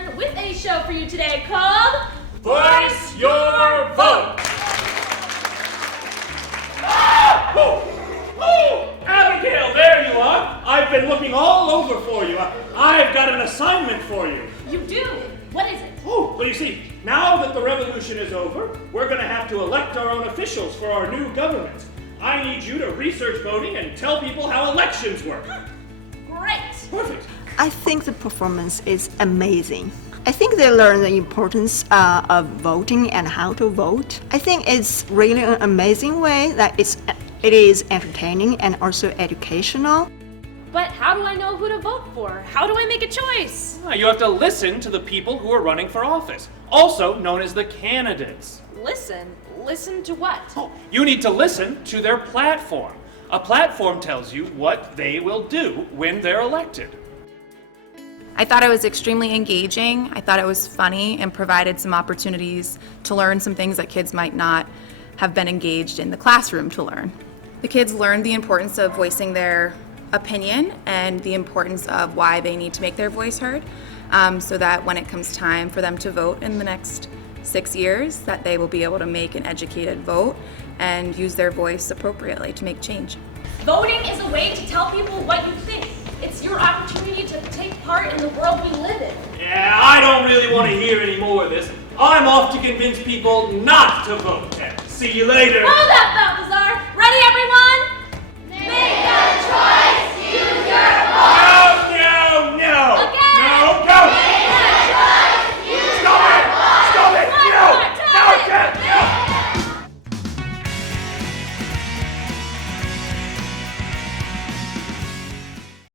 return with a show for you today called Voice Your Vote! Abigail, there you are! I've been looking all over for you. I've got an assignment for you. You do? What is it? Oh, well, you see, now that the revolution is over, we're going to have to elect our own officials for our new government. I need you to research voting and tell people how elections work. Great! Perfect. I think the performance is amazing. I think they learn the importance of voting and how to vote. I think it's really an amazing way that it is entertaining and also educational. But how do I know who to vote for? How do I make a choice? You have to listen to the people who are running for office, also known as the candidates. Listen? Listen to what? Oh, you need to listen to their platform. A platform tells you what they will do when they're elected. I thought it was extremely engaging. I thought it was funny and provided some opportunities to learn some things that kids might not have been engaged in the classroom to learn. The kids learned the importance of voicing their opinion and the importance of why they need to make their voice heard, so that when it comes time for them to vote in the next 6 years, that they will be able to make an educated vote and use their voice appropriately to make change. Voting is a way to tell people what you think. It's your opportunity to take part in the world we live in. Yeah, I don't really want to hear any more of this. I'm off to convince people not to vote. See you later. Hold up, Balthazar! Ready, everyone?